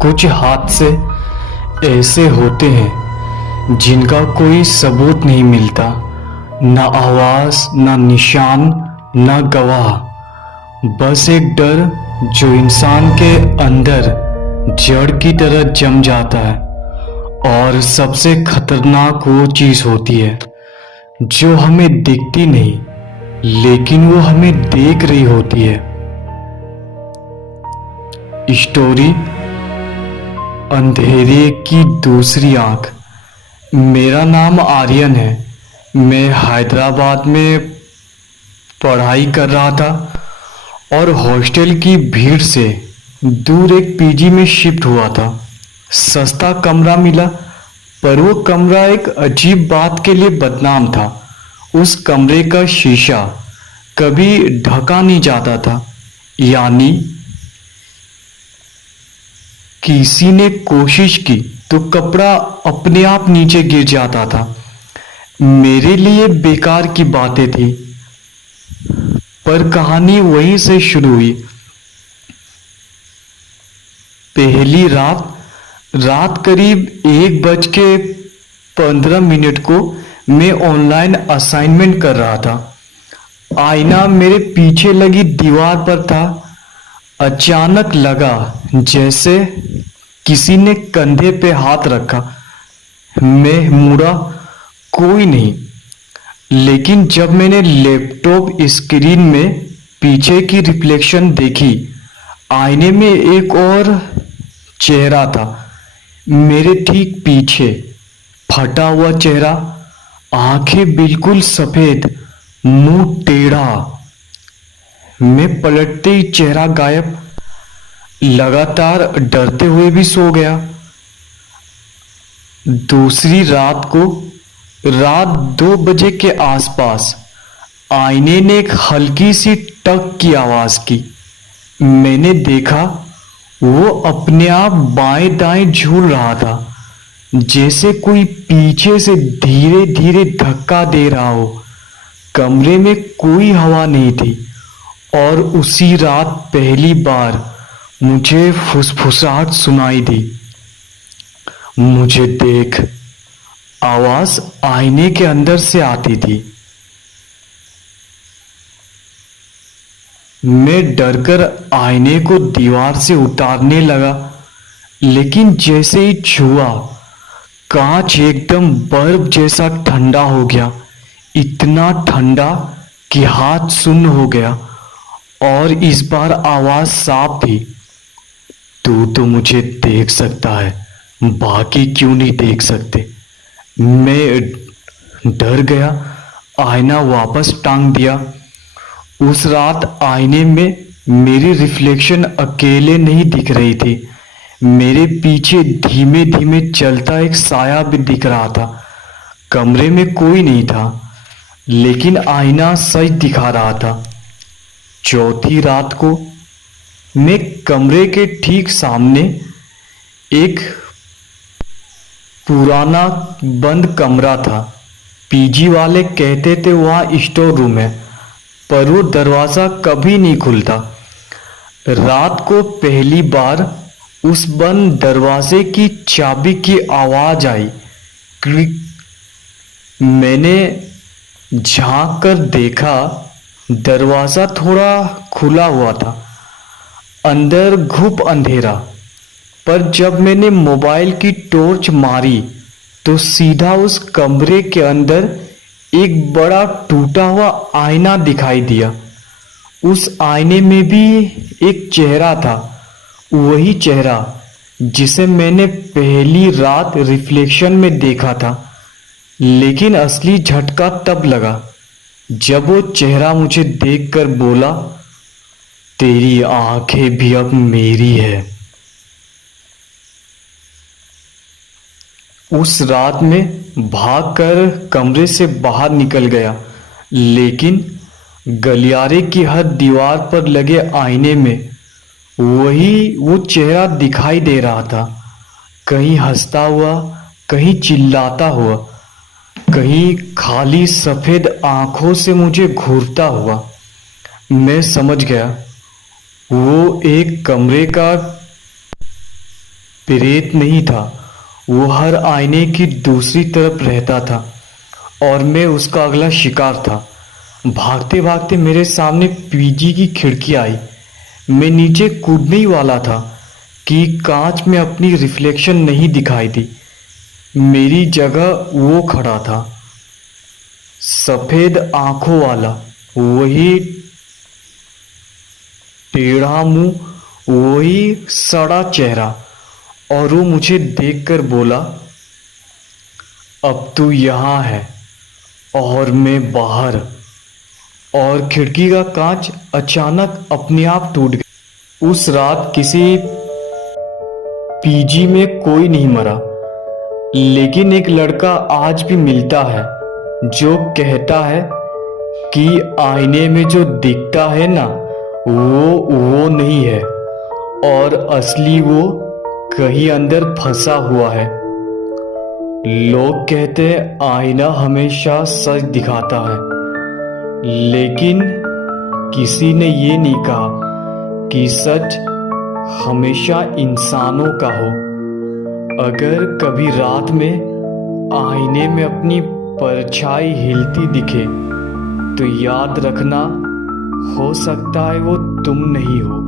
कुछ हादसे ऐसे होते हैं जिनका कोई सबूत नहीं मिलता, ना आवाज, ना निशान, ना गवाह। बस एक डर जो इंसान के अंदर जड़ की तरह जम जाता है। और सबसे खतरनाक वो चीज होती है जो हमें दिखती नहीं, लेकिन वो हमें देख रही होती है। स्टोरी अंधेरे की दूसरी आंख। मेरा नाम आर्यन है। मैं हैदराबाद में पढ़ाई कर रहा था और हॉस्टल की भीड़ से दूर एक पीजी में शिफ्ट हुआ था। सस्ता कमरा मिला, पर वो कमरा एक अजीब बात के लिए बदनाम था। उस कमरे का शीशा कभी ढका नहीं जाता था, यानी किसी ने कोशिश की तो कपड़ा अपने आप नीचे गिर जाता था। मेरे लिए बेकार की बातें थी, पर कहानी वहीं से शुरू हुई। पहली रात रात करीब 1:15 को मैं ऑनलाइन असाइनमेंट कर रहा था। आईना मेरे पीछे लगी दीवार पर था। अचानक लगा जैसे किसी ने कंधे पे हाथ रखा। मैं मुड़ा, कोई नहीं। लेकिन जब मैंने लैपटॉप स्क्रीन में पीछे की रिफ्लेक्शन देखी, आईने में एक और चेहरा था मेरे ठीक पीछे। फटा हुआ चेहरा, आंखें बिल्कुल सफेद, मुंह टेढ़ा। मैं पलटते ही चेहरा गायब। लगातार डरते हुए भी सो गया। दूसरी रात को रात 2 बजे के आसपास आईने ने एक हल्की सी टक की आवाज की। मैंने देखा वो अपने आप बाएं दाएं झूल रहा था, जैसे कोई पीछे से धीरे धीरे धक्का दे रहा हो। कमरे में कोई हवा नहीं थी और उसी रात पहली बार मुझे फुसफुसाहट सुनाई दी। मुझे देख। आवाज आईने के अंदर से आती थी। मैं डरकर आईने को दीवार से उतारने लगा, लेकिन जैसे ही छुआ, कांच एकदम बर्फ जैसा ठंडा हो गया। इतना ठंडा कि हाथ सुन्न हो गया। और इस बार आवाज साफ थी। तू तो मुझे देख सकता है, बाकी क्यों नहीं देख सकते? मैं डर गया, आईना वापस टांग दिया। उस रात आईने में मेरी रिफ्लेक्शन अकेले नहीं दिख रही थी। मेरे पीछे धीमे धीमे चलता एक साया भी दिख रहा था। कमरे में कोई नहीं था, लेकिन आईना सच दिखा रहा था। चौथी रात को मैं कमरे के ठीक सामने एक पुराना बंद कमरा था। पीजी वाले कहते थे वहां स्टोर रूम है, पर वो दरवाजा कभी नहीं खुलता। रात को पहली बार उस बंद दरवाजे की चाबी की आवाज आई। क्लिक। मैंने झांक कर देखा, दरवाजा थोड़ा खुला हुआ था, अंदर घुप अंधेरा। पर जब मैंने मोबाइल की टॉर्च मारी तो सीधा उस कमरे के अंदर एक बड़ा टूटा हुआ आईना दिखाई दिया। उस आईने में भी एक चेहरा था, वही चेहरा जिसे मैंने पहली रात रिफ्लेक्शन में देखा था। लेकिन असली झटका तब लगा जब वो चेहरा मुझे देखकर बोला, तेरी आंखें भी अब मेरी है। उस रात में भागकर कमरे से बाहर निकल गया, लेकिन गलियारे की हर दीवार पर लगे आईने में वही वो चेहरा दिखाई दे रहा था। कहीं हंसता हुआ, कहीं चिल्लाता हुआ, कहीं खाली सफेद आंखों से मुझे घूरता हुआ। मैं समझ गया वो एक कमरे का प्रेत नहीं था, वो हर आईने की दूसरी तरफ रहता था और मैं उसका अगला शिकार था। भागते भागते मेरे सामने पीजी की खिड़की आई। मैं नीचे कूदने ही वाला था कि कांच में अपनी रिफ्लेक्शन नहीं दिखाई दी। मेरी जगह वो खड़ा था, सफेद आंखों वाला, वही टेढ़ा मुंह, वही सड़ा चेहरा। और वो मुझे देखकर बोला, अब तू यहाँ है और मैं बाहर। और खिड़की का कांच अचानक अपने आप टूट गया। उस रात किसी पीजी में कोई नहीं मरा, लेकिन एक लड़का आज भी मिलता है जो कहता है कि आईने में जो दिखता है ना, वो नहीं है और असली वो कहीं अंदर फंसा हुआ है। लोग कहते हैं आईना हमेशा सच दिखाता है, लेकिन किसी ने ये नहीं कहा कि सच हमेशा इंसानों का हो। अगर कभी रात में आईने में अपनी परछाई हिलती दिखे तो याद रखना, हो सकता है वो तुम नहीं हो।